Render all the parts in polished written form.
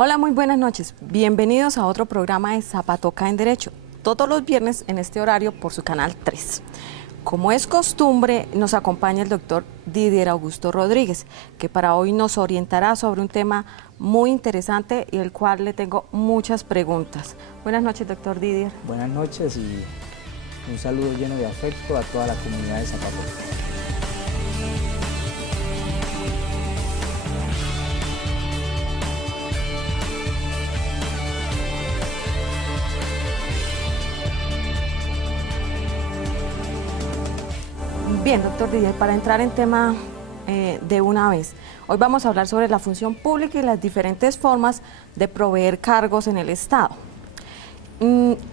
Hola, muy buenas noches. Bienvenidos a otro programa de Zapatoca en Derecho, todos los viernes en este horario por su canal 3. Como es costumbre, nos acompaña el doctor Didier Augusto Rodríguez, que para hoy nos orientará sobre un tema muy interesante y el cual le tengo muchas preguntas. Buenas noches, doctor Didier. Buenas noches y un saludo lleno de afecto a toda la comunidad de Zapatoca. Bien, doctor Didier, para entrar en tema de una vez, hoy vamos a hablar sobre la función pública y las diferentes formas de proveer cargos en el Estado.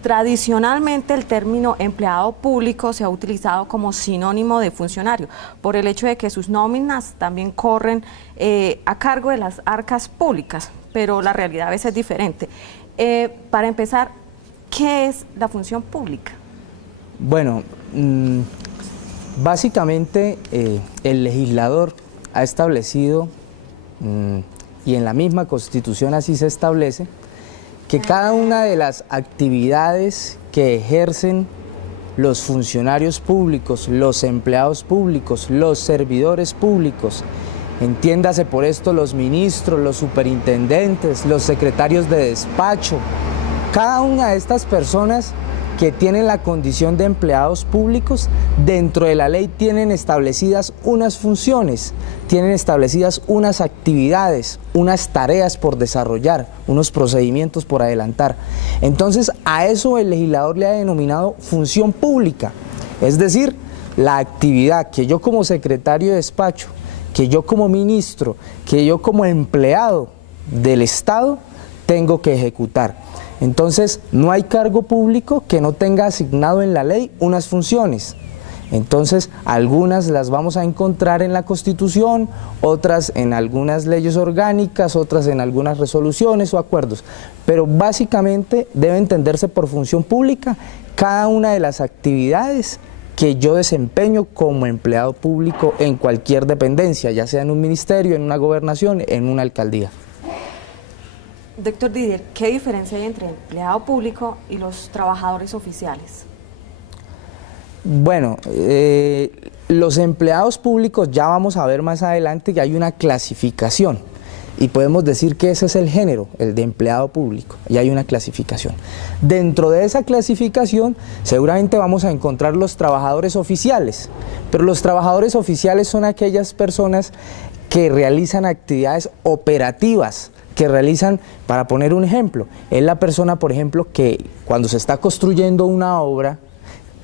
Tradicionalmente el término empleado público se ha utilizado como sinónimo de funcionario, por el hecho de que sus nóminas también corren a cargo de las arcas públicas, pero la realidad a veces es diferente. Para empezar, ¿qué es la función pública? Bueno, básicamente el legislador ha establecido, y en la misma Constitución así se establece, que cada una de las actividades que ejercen los funcionarios públicos, los empleados públicos, los servidores públicos, entiéndase por esto los ministros, los superintendentes, los secretarios de despacho, cada una de estas personas que tienen la condición de empleados públicos, dentro de la ley tienen establecidas unas funciones, tienen establecidas unas actividades, unas tareas por desarrollar, unos procedimientos por adelantar. Entonces, a eso el legislador le ha denominado función pública, es decir, la actividad que yo como secretario de despacho, que yo como ministro, que yo como empleado del Estado tengo que ejecutar. Entonces, no hay cargo público que no tenga asignado en la ley unas funciones. Entonces, algunas las vamos a encontrar en la Constitución, otras en algunas leyes orgánicas, otras en algunas resoluciones o acuerdos. Pero básicamente debe entenderse por función pública cada una de las actividades que yo desempeño como empleado público en cualquier dependencia, ya sea en un ministerio, en una gobernación, en una alcaldía. Doctor Didier, ¿qué diferencia hay entre empleado público y los trabajadores oficiales? Bueno, los empleados públicos ya vamos a ver más adelante que hay una clasificación y podemos decir que ese es el género, el de empleado público, y hay una clasificación. Dentro de esa clasificación seguramente vamos a encontrar los trabajadores oficiales, pero los trabajadores oficiales son aquellas personas que realizan actividades operativas, que realizan, para poner un ejemplo, es la persona, por ejemplo, que cuando se está construyendo una obra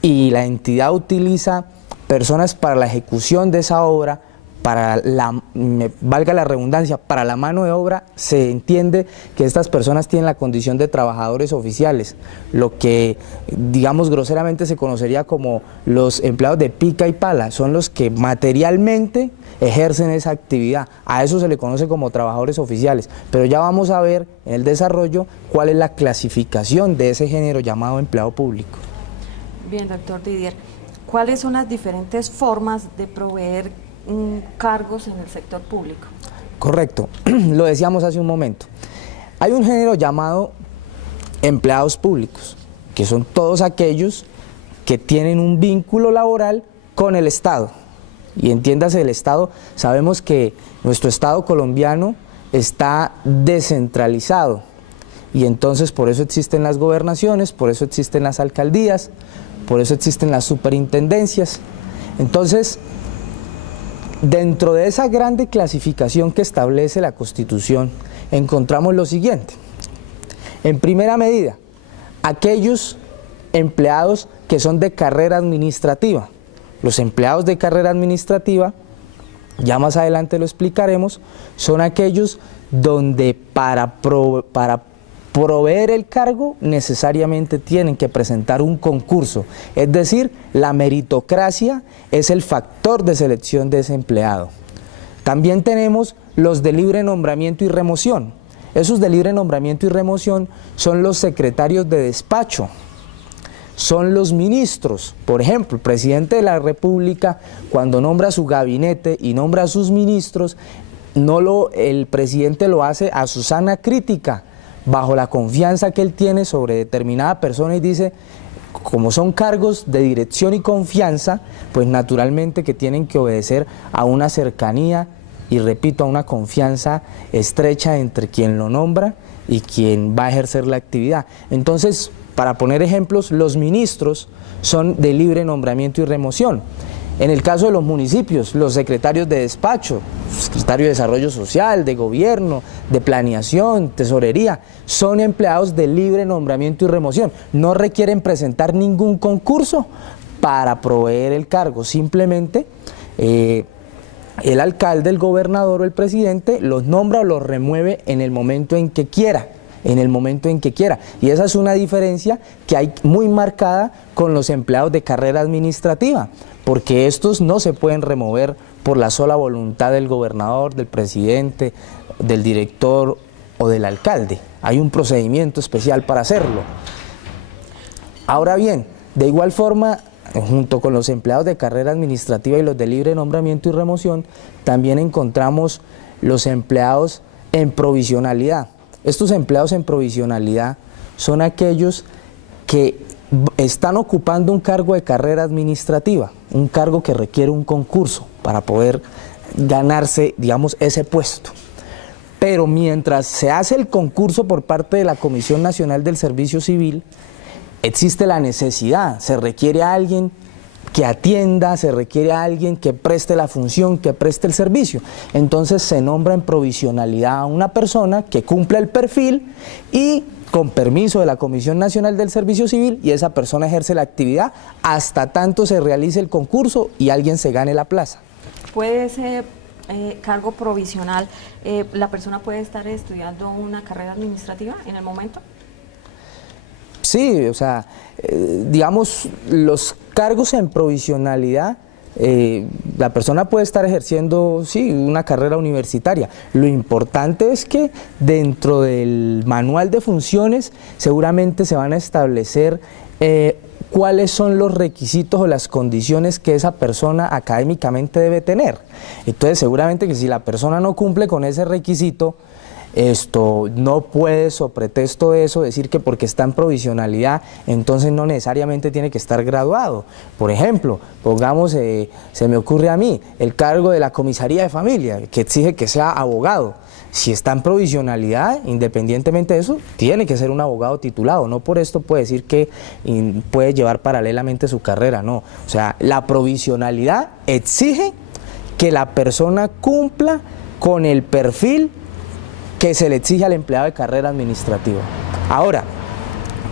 y la entidad utiliza personas para la ejecución de esa obra, valga la redundancia, para la mano de obra, se entiende que estas personas tienen la condición de trabajadores oficiales, lo que, digamos, groseramente se conocería como los empleados de pica y pala, son los que materialmente ejercen esa actividad. A eso se le conoce como trabajadores oficiales, pero ya vamos a ver en el desarrollo cuál es la clasificación de ese género llamado empleado público. Bien, doctor Didier, ¿cuáles son las diferentes formas de proveer cargos en el sector público? Correcto, lo decíamos hace un momento. Hay un género llamado empleados públicos, que son todos aquellos que tienen un vínculo laboral con el Estado. Y entiéndase, el Estado, sabemos que nuestro Estado colombiano está descentralizado y entonces por eso existen las gobernaciones, por eso existen las alcaldías, por eso existen las superintendencias. Entonces, dentro de esa grande clasificación que establece la Constitución, encontramos lo siguiente. En primera medida, aquellos empleados que son de carrera administrativa. Los empleados de carrera administrativa, ya más adelante lo explicaremos, son aquellos donde para proveer el cargo necesariamente tienen que presentar un concurso, es decir, la meritocracia es el factor de selección de ese empleado. También tenemos los de libre nombramiento y remoción. Esos de libre nombramiento y remoción son los secretarios de despacho, son los ministros. Por ejemplo, el presidente de la República, cuando nombra su gabinete y nombra a sus ministros, el presidente lo hace a su sana crítica, bajo la confianza que él tiene sobre determinada persona, y dice, como son cargos de dirección y confianza, pues naturalmente que tienen que obedecer a una cercanía y, repito, a una confianza estrecha entre quien lo nombra y quien va a ejercer la actividad. Entonces, para poner ejemplos, los ministros son de libre nombramiento y remoción. En el caso de los municipios, los secretarios de despacho, secretario de Desarrollo Social, de Gobierno, de Planeación, Tesorería, son empleados de libre nombramiento y remoción. No requieren presentar ningún concurso para proveer el cargo, simplemente el alcalde, el gobernador o el presidente los nombra o los remueve en el momento en que quiera. Y esa es una diferencia que hay muy marcada con los empleados de carrera administrativa, porque estos no se pueden remover por la sola voluntad del gobernador, del presidente, del director o del alcalde. Hay un procedimiento especial para hacerlo. Ahora bien, de igual forma, junto con los empleados de carrera administrativa y los de libre nombramiento y remoción, también encontramos los empleados en provisionalidad. Estos empleados en provisionalidad son aquellos que están ocupando un cargo de carrera administrativa, un cargo que requiere un concurso para poder ganarse, digamos, ese puesto. Pero mientras se hace el concurso por parte de la Comisión Nacional del Servicio Civil, existe la necesidad, se requiere a alguien que atienda, se requiere a alguien que preste la función, que preste el servicio. Entonces se nombra en provisionalidad a una persona que cumpla el perfil y con permiso de la Comisión Nacional del Servicio Civil, y esa persona ejerce la actividad hasta tanto se realice el concurso y alguien se gane la plaza. ¿Puede ese cargo provisional, la persona puede estar estudiando una carrera administrativa en el momento? Sí, o sea, digamos, los cargos en provisionalidad, la persona puede estar ejerciendo, sí, una carrera universitaria. Lo importante es que dentro del manual de funciones seguramente se van a establecer cuáles son los requisitos o las condiciones que esa persona académicamente debe tener. Entonces, seguramente que si la persona no cumple con ese requisito, no puede, sobre pretexto de eso, decir que porque está en provisionalidad, entonces no necesariamente tiene que estar graduado. Por ejemplo, pongamos, se me ocurre a mí, el cargo de la comisaría de familia, que exige que sea abogado. Si está en provisionalidad, independientemente de eso, tiene que ser un abogado titulado. No por esto puede decir que puede llevar paralelamente su carrera, no. O sea, la provisionalidad exige que la persona cumpla con el perfil que se le exige al empleado de carrera administrativa. Ahora,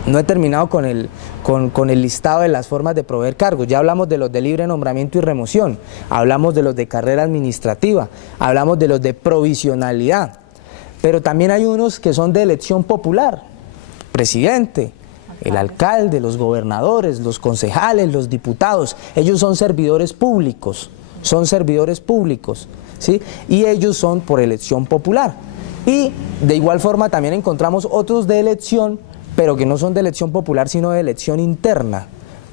no he terminado con el listado de las formas de proveer cargos. Ya hablamos de los de libre nombramiento y remoción, hablamos de los de carrera administrativa, hablamos de los de provisionalidad, pero también hay unos que son de elección popular: presidente, el alcalde, los gobernadores, los concejales, los diputados. Ellos son servidores públicos, ¿sí? Y ellos son por elección popular. Y de igual forma también encontramos otros de elección, pero que no son de elección popular, sino de elección interna.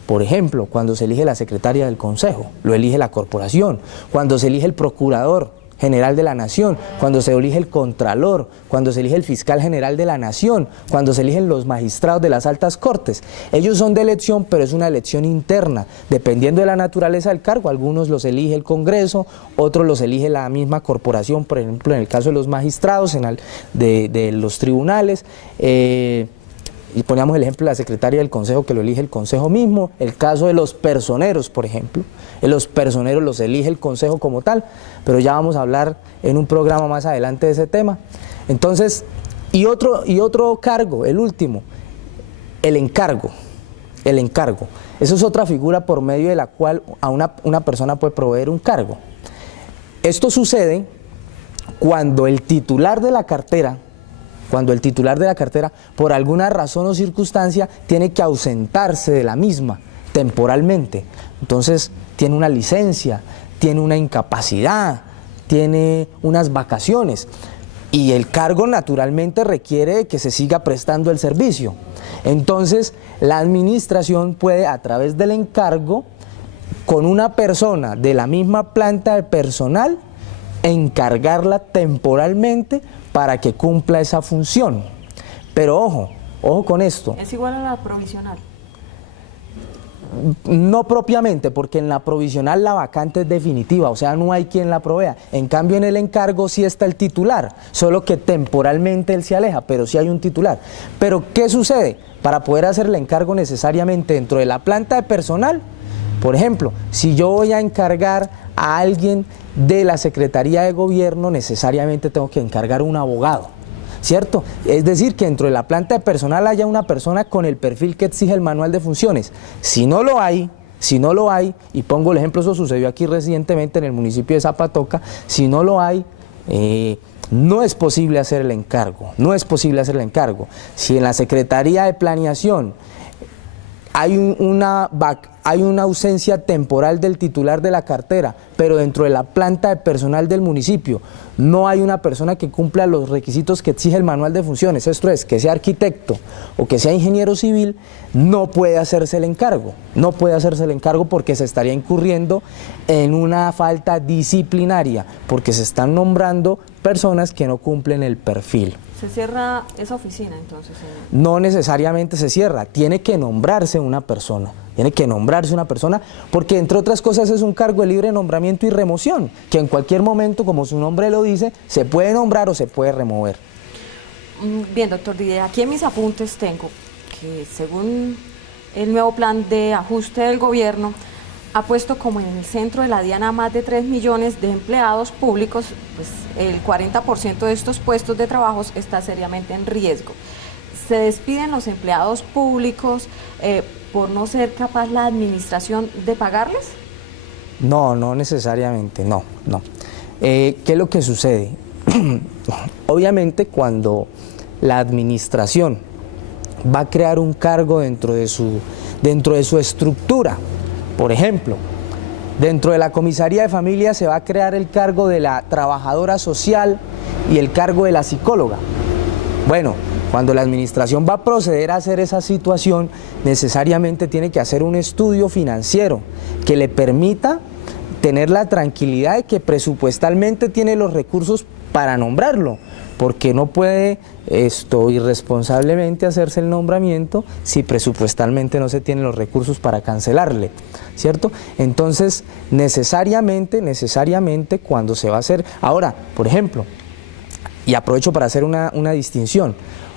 Por ejemplo, cuando se elige la secretaria del Consejo, lo elige la corporación; cuando se elige el Procurador General de la Nación, cuando se elige el Contralor, cuando se elige el Fiscal General de la Nación, cuando se eligen los magistrados de las altas cortes. Ellos son de elección, pero es una elección interna, dependiendo de la naturaleza del cargo. Algunos los elige el Congreso, otros los elige la misma corporación, por ejemplo en el caso de los magistrados, de los tribunales. Y poníamos el ejemplo de la secretaria del Consejo, que lo elige el Consejo mismo. El caso de los personeros, por ejemplo, los personeros los elige el Consejo como tal, pero ya vamos a hablar en un programa más adelante de ese tema. Entonces, y otro cargo, el último, el encargo. Eso es otra figura por medio de la cual a una persona puede proveer un cargo. Esto sucede cuando el titular de la cartera, por alguna razón o circunstancia, tiene que ausentarse de la misma temporalmente. Entonces tiene una licencia, tiene una incapacidad, tiene unas vacaciones, y el cargo naturalmente requiere que se siga prestando el servicio. Entonces la administración puede, a través del encargo, con una persona de la misma planta de personal, encargarla temporalmente para que cumpla esa función. Pero ojo con esto. ¿Es igual a la provisional? No propiamente, porque en la provisional la vacante es definitiva, o sea, no hay quien la provea. En cambio, en el encargo sí está el titular, solo que temporalmente él se aleja, pero sí hay un titular. Pero, ¿qué sucede? Para poder hacer el encargo necesariamente dentro de la planta de personal, por ejemplo, si yo voy a encargar a alguien de la Secretaría de Gobierno, necesariamente tengo que encargar un abogado, ¿cierto? Es decir, que dentro de la planta de personal haya una persona con el perfil que exige el manual de funciones. Si no lo hay, y pongo el ejemplo, eso sucedió aquí recientemente en el municipio de Zapatoca, si no lo hay, no es posible hacer el encargo, Si en la Secretaría de Planeación hay una ausencia temporal del titular de la cartera, pero dentro de la planta de personal del municipio no hay una persona que cumpla los requisitos que exige el manual de funciones, esto es, que sea arquitecto o que sea ingeniero civil, no puede hacerse el encargo, porque se estaría incurriendo en una falta disciplinaria, porque se están nombrando personas que no cumplen el perfil. ¿Se cierra esa oficina entonces, señor? No necesariamente se cierra, tiene que nombrarse una persona, porque entre otras cosas es un cargo de libre nombramiento y remoción, que en cualquier momento, como su nombre lo dice, se puede nombrar o se puede remover. Bien, doctor Didier, aquí en mis apuntes tengo que según el nuevo plan de ajuste del gobierno, ha puesto como en el centro de la diana más de 3 millones de empleados públicos, pues el 40% de estos puestos de trabajo está seriamente en riesgo. ¿Se despiden los empleados públicos por no ser capaz la administración de pagarles? No, no necesariamente, no. ¿Qué es lo que sucede? Obviamente cuando la administración va a crear un cargo dentro de su estructura, por ejemplo, dentro de la comisaría de familia se va a crear el cargo de la trabajadora social y el cargo de la psicóloga. Bueno, cuando la administración va a proceder a hacer esa situación, necesariamente tiene que hacer un estudio financiero que le permita tener la tranquilidad de que presupuestalmente tiene los recursos para nombrarlo, porque no puede irresponsablemente hacerse el nombramiento si presupuestalmente no se tienen los recursos para cancelarle, ¿cierto? Entonces, necesariamente cuando se va a hacer... Ahora, por ejemplo, y aprovecho para hacer una distinción,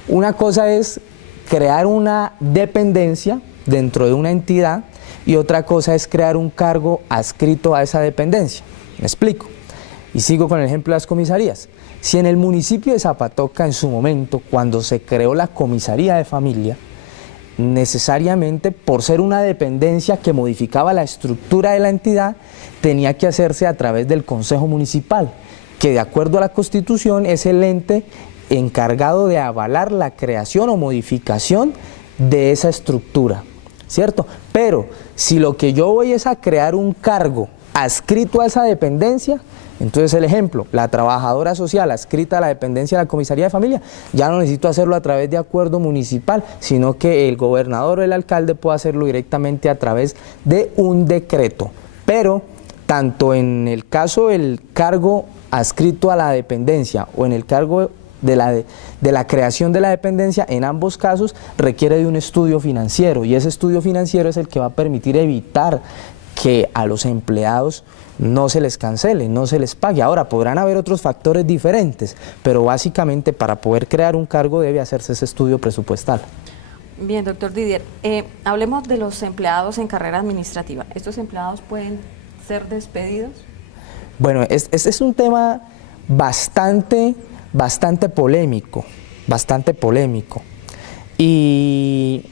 una cosa es crear una dependencia dentro de una entidad y otra cosa es crear un cargo adscrito a esa dependencia. ¿Me explico? Y sigo con el ejemplo de las comisarías. Si en el municipio de Zapatoca, en su momento, cuando se creó la comisaría de familia, necesariamente por ser una dependencia que modificaba la estructura de la entidad, tenía que hacerse a través del Consejo Municipal, que de acuerdo a la Constitución es el ente encargado de avalar la creación o modificación de esa estructura, ¿cierto? Pero si lo que yo voy es a crear un cargo adscrito a esa dependencia, entonces el ejemplo, la trabajadora social adscrita a la dependencia de la comisaría de familia, ya no necesito hacerlo a través de acuerdo municipal, sino que el gobernador o el alcalde puede hacerlo directamente a través de un decreto. Pero tanto en el caso del cargo adscrito a la dependencia o en el cargo de la creación de la dependencia, en ambos casos requiere de un estudio financiero, y ese estudio financiero es el que va a permitir evitar que a los empleados no se les cancele, no se les pague. Ahora, podrán haber otros factores diferentes, pero básicamente para poder crear un cargo debe hacerse ese estudio presupuestal. Bien, doctor Didier, hablemos de los empleados en carrera administrativa. ¿Estos empleados pueden ser despedidos? Bueno, es un tema bastante polémico, y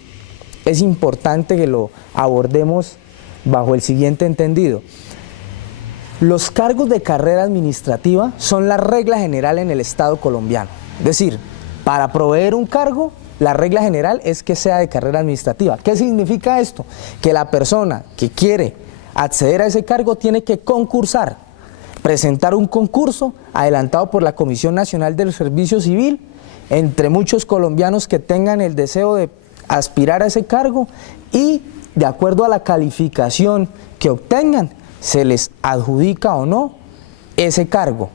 es importante que lo abordemos bajo el siguiente entendido. Los cargos de carrera administrativa son la regla general en el Estado colombiano. Es decir, para proveer un cargo, la regla general es que sea de carrera administrativa. ¿Qué significa esto? Que la persona que quiere acceder a ese cargo tiene que concursar, presentar un concurso adelantado por la Comisión Nacional del Servicio Civil, entre muchos colombianos que tengan el deseo de aspirar a ese cargo, y de acuerdo a la calificación que obtengan, se les adjudica o no ese cargo,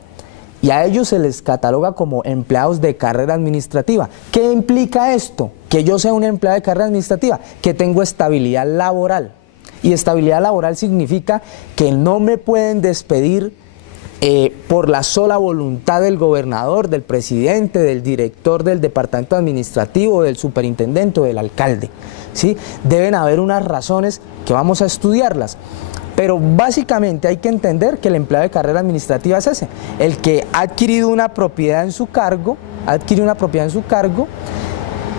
y a ellos se les cataloga como empleados de carrera administrativa. ¿Qué implica esto? Que yo sea un empleado de carrera administrativa, que tengo estabilidad laboral. Y estabilidad laboral significa que no me pueden despedir por la sola voluntad del gobernador, del presidente, del director del departamento administrativo, del superintendente o del alcalde, ¿sí? Deben haber unas razones que vamos a estudiarlas. Pero básicamente hay que entender que el empleado de carrera administrativa es ese, el que ha adquirido una propiedad en su cargo,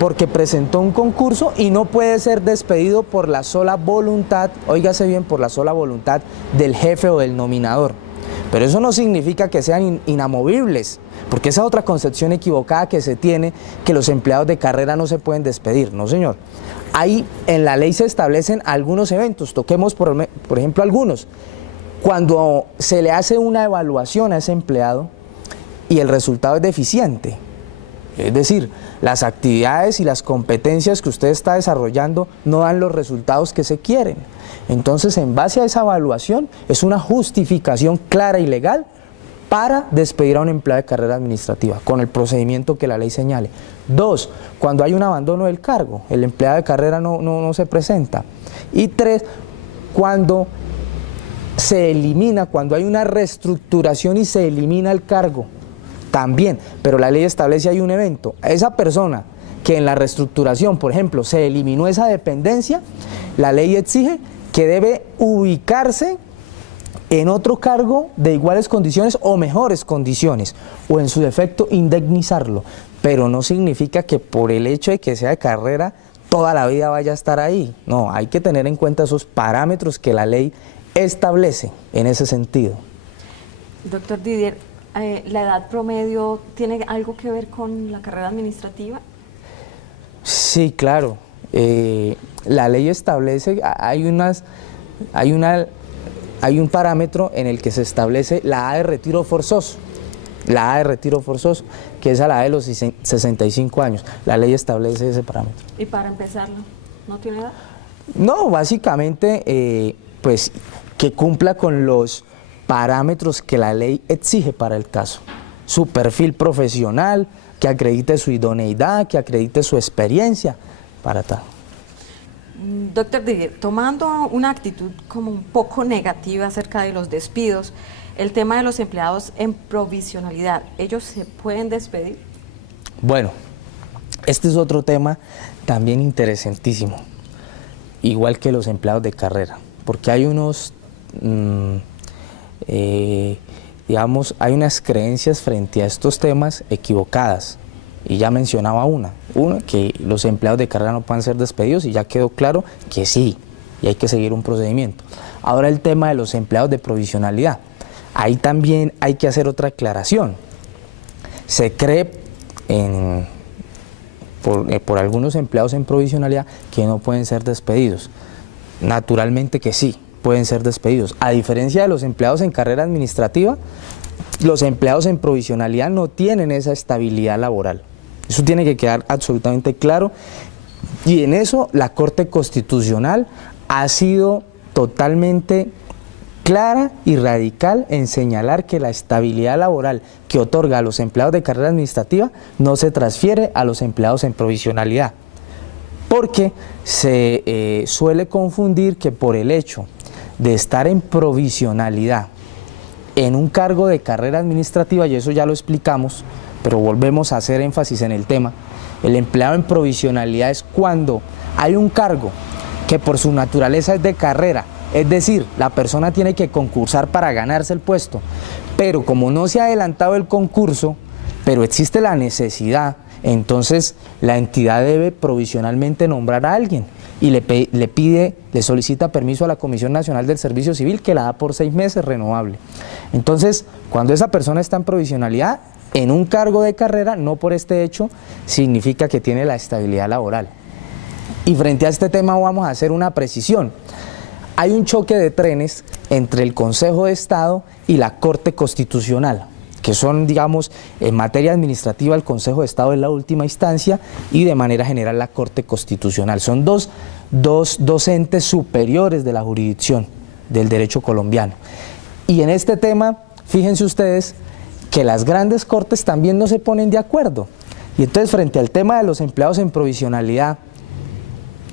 porque presentó un concurso y no puede ser despedido por la sola voluntad, óigase bien, por la sola voluntad del jefe o del nominador. Pero eso no significa que sean inamovibles, porque esa otra concepción equivocada que se tiene, que los empleados de carrera no se pueden despedir. No, señor. Ahí en la ley se establecen algunos eventos, toquemos por ejemplo algunos. Cuando se le hace una evaluación a ese empleado y el resultado es deficiente, es decir, las actividades y las competencias que usted está desarrollando no dan los resultados que se quieren. Entonces, en base a esa evaluación, es una justificación clara y legal para despedir a un empleado de carrera administrativa, con el procedimiento que la ley señale. 2, cuando hay un abandono del cargo, el empleado de carrera no se presenta. Y 3, cuando se elimina, cuando hay una reestructuración y se elimina el cargo, también, pero la ley establece ahí un evento. A esa persona que en la reestructuración, por ejemplo, se eliminó esa dependencia, la ley exige que debe ubicarse en otro cargo de iguales condiciones o mejores condiciones, o en su defecto indemnizarlo, pero no significa que por el hecho de que sea de carrera toda la vida vaya a estar ahí. No, hay que tener en cuenta esos parámetros que la ley establece en ese sentido. Doctor Didier, ¿la edad promedio tiene algo que ver con la carrera administrativa? Sí, claro. La ley establece, hay un parámetro en el que se establece la edad de retiro forzoso. La edad de retiro forzoso, que es a la edad de los 65 años. La ley establece ese parámetro. ¿Y para empezarlo, no tiene edad? No, básicamente, pues que cumpla con los parámetros que la ley exige para el caso. Su perfil profesional, que acredite su idoneidad, que acredite su experiencia, para tal. Doctor Didier, tomando una actitud como un poco negativa acerca de los despidos, el tema de los empleados en provisionalidad, ¿ellos se pueden despedir? Bueno, este es otro tema también interesantísimo, igual que los empleados de carrera, porque hay unos, digamos, hay unas creencias frente a estos temas equivocadas. Y ya mencionaba una, que los empleados de carrera no pueden ser despedidos, y ya quedó claro que sí, y hay que seguir un procedimiento. Ahora el tema de los empleados de provisionalidad, ahí también hay que hacer otra aclaración. Se cree por algunos empleados en provisionalidad que no pueden ser despedidos. Naturalmente que sí, pueden ser despedidos. A diferencia de los empleados en carrera administrativa, los empleados en provisionalidad no tienen esa estabilidad laboral. Eso tiene que quedar absolutamente claro, y en eso la Corte Constitucional ha sido totalmente clara y radical en señalar que la estabilidad laboral que otorga a los empleados de carrera administrativa no se transfiere a los empleados en provisionalidad, porque se suele confundir que por el hecho de estar en provisionalidad en un cargo de carrera administrativa, y eso ya lo explicamos, pero volvemos a hacer énfasis en el tema, el empleado en provisionalidad es cuando hay un cargo que por su naturaleza es de carrera, es decir, la persona tiene que concursar para ganarse el puesto, pero como no se ha adelantado el concurso, pero existe la necesidad, entonces la entidad debe provisionalmente nombrar a alguien y le solicita permiso a la Comisión Nacional del Servicio Civil, que la da por 6 meses renovable. Entonces, cuando esa persona está en provisionalidad, en un cargo de carrera, no por este hecho, significa que tiene la estabilidad laboral. Y frente a este tema vamos a hacer una precisión. Hay un choque de trenes entre el Consejo de Estado y la Corte Constitucional, que son, digamos, en materia administrativa el Consejo de Estado es la última instancia y de manera general la Corte Constitucional. Son dos entes superiores de la jurisdicción del derecho colombiano. Y en este tema, fíjense ustedes que las grandes cortes también no se ponen de acuerdo. Y entonces, frente al tema de los empleados en provisionalidad,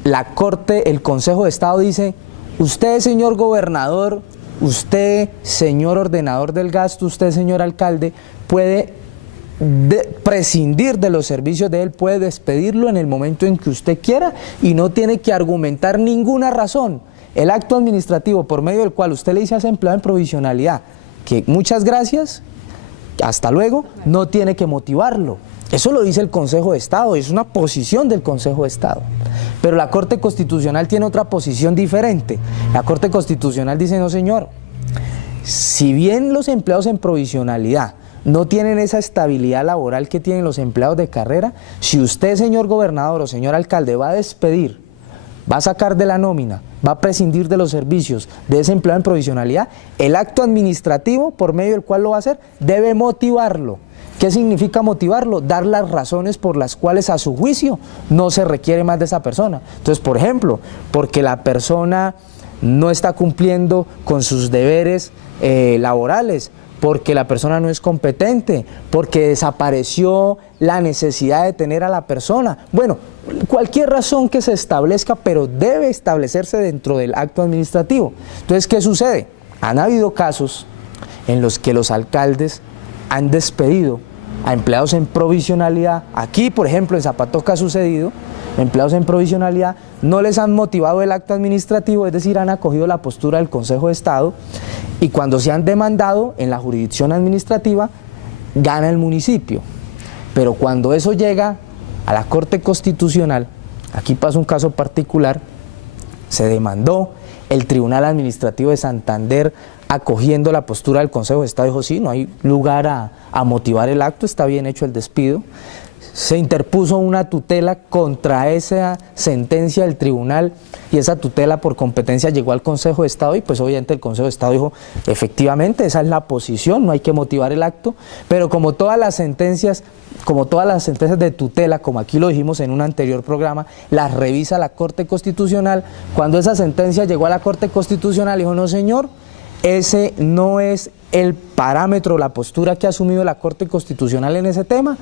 la Corte, el Consejo de Estado dice: usted, señor gobernador, usted, señor ordenador del gasto, usted, señor alcalde, puede prescindir de los servicios de él, puede despedirlo en el momento en que usted quiera y no tiene que argumentar ninguna razón. El acto administrativo por medio del cual usted le dice a ese empleado en provisionalidad que muchas gracias, hasta luego, no tiene que motivarlo. Eso lo dice el Consejo de Estado, es una posición del Consejo de Estado. Pero la Corte Constitucional tiene otra posición diferente. La Corte Constitucional dice: no, señor, si bien los empleados en provisionalidad no tienen esa estabilidad laboral que tienen los empleados de carrera, si usted, señor gobernador o señor alcalde, va a despedir, va a sacar de la nómina, va a prescindir de los servicios de ese empleado en provisionalidad, el acto administrativo por medio del cual lo va a hacer debe motivarlo. ¿Qué significa motivarlo? Dar las razones por las cuales a su juicio no se requiere más de esa persona. Entonces, por ejemplo, porque la persona no está cumpliendo con sus deberes laborales, porque la persona no es competente, porque desapareció la necesidad de tener a la persona. Bueno, cualquier razón que se establezca, pero debe establecerse dentro del acto administrativo. Entonces, ¿qué sucede? Han habido casos en los que los alcaldes han despedido a empleados en provisionalidad. Aquí, por ejemplo, en Zapatoca ha sucedido, empleados en provisionalidad, no les han motivado el acto administrativo, es decir, han acogido la postura del Consejo de Estado, y cuando se han demandado en la jurisdicción administrativa, gana el municipio. Pero cuando eso llega a la Corte Constitucional, aquí pasa un caso particular, se demandó, el Tribunal Administrativo de Santander, acogiendo la postura del Consejo de Estado, dijo: sí, no hay lugar a motivar el acto, está bien hecho el despido. Se interpuso una tutela contra esa sentencia del tribunal, y esa tutela por competencia llegó al Consejo de Estado, y pues obviamente el Consejo de Estado dijo: efectivamente, esa es la posición, no hay que motivar el acto. Pero como todas las sentencias de tutela, como aquí lo dijimos en un anterior programa, las revisa la Corte Constitucional. Cuando esa sentencia llegó a la Corte Constitucional, dijo: no, señor, ese no es el parámetro, la postura que ha asumido la Corte Constitucional en ese tema.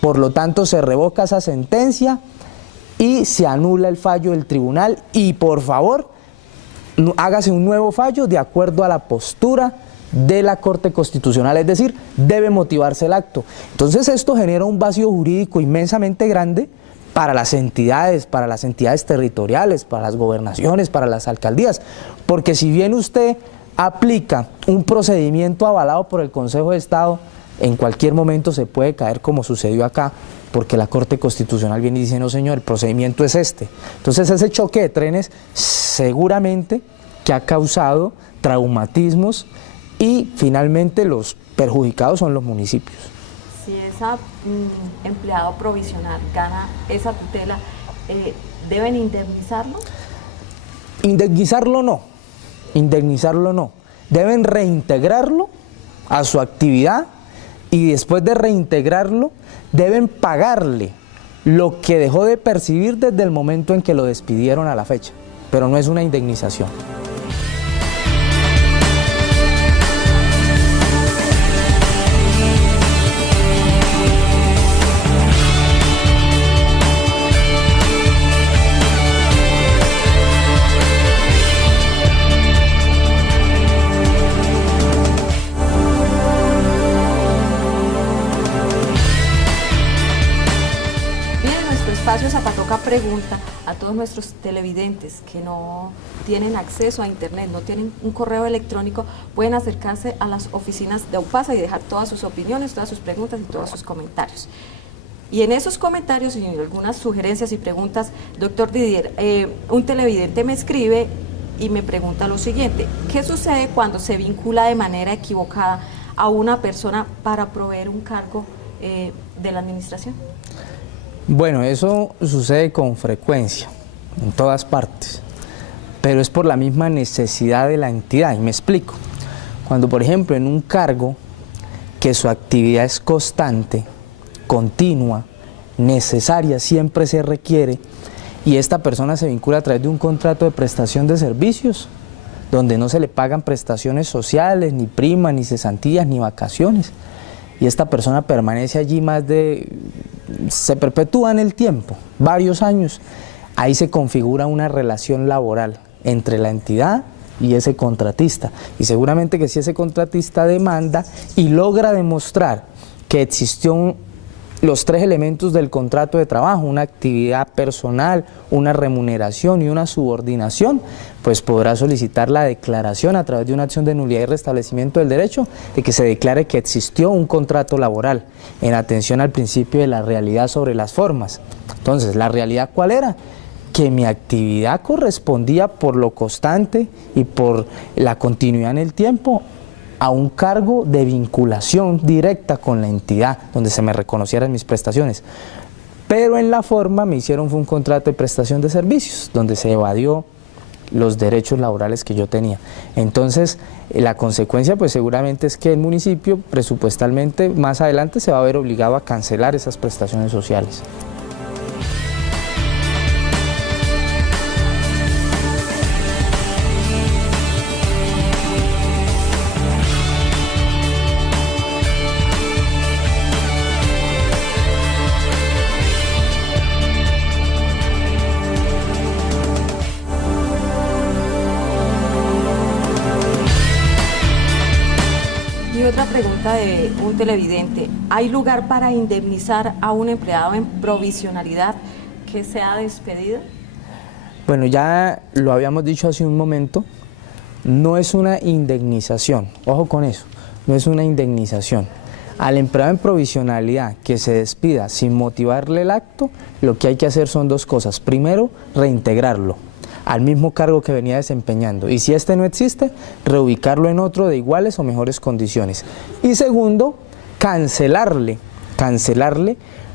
Por lo tanto, se revoca esa sentencia y se anula el fallo del tribunal, y por favor, hágase un nuevo fallo de acuerdo a la postura de la Corte Constitucional, es decir, debe motivarse el acto. Entonces, esto genera un vacío jurídico inmensamente grande para las entidades territoriales, para las gobernaciones, para las alcaldías, porque si bien usted aplica un procedimiento avalado por el Consejo de Estado, en cualquier momento se puede caer, como sucedió acá, porque la Corte Constitucional viene y dice: no, señor, el procedimiento es este. Entonces, ese choque de trenes seguramente que ha causado traumatismos, y finalmente los perjudicados son los municipios. Si esa empleado provisional gana esa tutela, ¿deben indemnizarlo? Indemnizarlo no. Deben reintegrarlo a su actividad, y después de reintegrarlo deben pagarle lo que dejó de percibir desde el momento en que lo despidieron a la fecha, pero no es una indemnización. Espacio Zapatoca pregunta a todos nuestros televidentes que no tienen acceso a internet, no tienen un correo electrónico, pueden acercarse a las oficinas de UPASA y dejar todas sus opiniones, todas sus preguntas y todos sus comentarios. Y en esos comentarios y en algunas sugerencias y preguntas, doctor Didier, un televidente me escribe y me pregunta lo siguiente: ¿qué sucede cuando se vincula de manera equivocada a una persona para proveer un cargo de la administración? Bueno, eso sucede con frecuencia, en todas partes, pero es por la misma necesidad de la entidad, y me explico. Cuando, por ejemplo, en un cargo que su actividad es constante, continua, necesaria, siempre se requiere, y esta persona se vincula a través de un contrato de prestación de servicios, donde no se le pagan prestaciones sociales, ni primas, ni cesantías, ni vacaciones. Y esta persona permanece allí se perpetúa en el tiempo, varios años. Ahí se configura una relación laboral entre la entidad y ese contratista. Y seguramente que si ese contratista demanda y logra demostrar que existió los 3 elementos del contrato de trabajo, una actividad personal, una remuneración y una subordinación, pues podrá solicitar la declaración a través de una acción de nulidad y restablecimiento del derecho de que se declare que existió un contrato laboral en atención al principio de la realidad sobre las formas. Entonces, ¿la realidad cuál era? Que mi actividad correspondía por lo constante y por la continuidad en el tiempo a un cargo de vinculación directa con la entidad, donde se me reconocieran mis prestaciones. Pero en la forma me hicieron fue un contrato de prestación de servicios, donde se evadió los derechos laborales que yo tenía. Entonces, la consecuencia pues seguramente es que el municipio presupuestalmente más adelante se va a ver obligado a cancelar esas prestaciones sociales. Otra pregunta de un televidente: ¿hay lugar para indemnizar a un empleado en provisionalidad que se ha despedido? Bueno, ya lo habíamos dicho hace un momento, no es una indemnización, ojo con eso, no es una indemnización. Al empleado en provisionalidad que se despida sin motivarle el acto, lo que hay que hacer son 2 cosas. Primero, reintegrarlo al mismo cargo que venía desempeñando, y si este no existe, reubicarlo en otro de iguales o mejores condiciones. Y segundo, cancelarle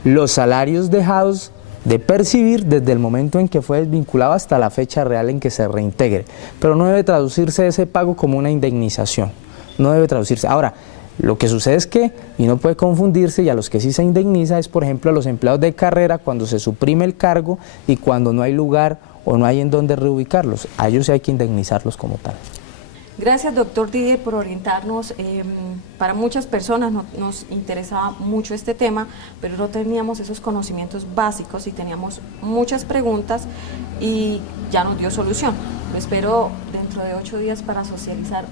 los salarios dejados de percibir desde el momento en que fue desvinculado hasta la fecha real en que se reintegre. Pero no debe traducirse ese pago como una indemnización, no debe traducirse. Ahora, lo que sucede es que, y no puede confundirse, y a los que sí se indemniza es, por ejemplo, a los empleados de carrera cuando se suprime el cargo y cuando no hay lugar o no hay en dónde reubicarlos. A ellos sí hay que indemnizarlos como tal. Gracias, doctor Didier, por orientarnos. Para muchas personas nos interesaba mucho este tema, pero no teníamos esos conocimientos básicos y teníamos muchas preguntas y ya nos dio solución. Lo espero dentro de 8 días para socializar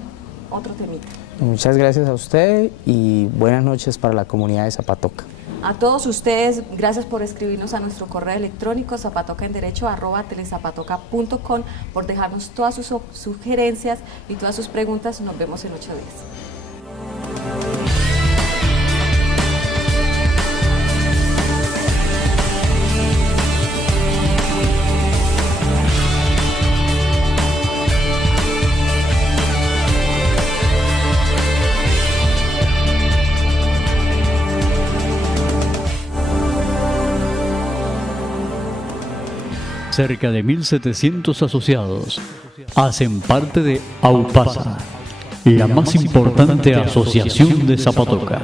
otro temita. Muchas gracias a usted y buenas noches para la comunidad de Zapatoca. A todos ustedes, gracias por escribirnos a nuestro correo electrónico zapatocaenderecho@telezapatoca.com, por dejarnos todas sus sugerencias y todas sus preguntas. Nos vemos en 8 días. Cerca de 1.700 asociados hacen parte de AUPASA, la más importante asociación de Zapatoca.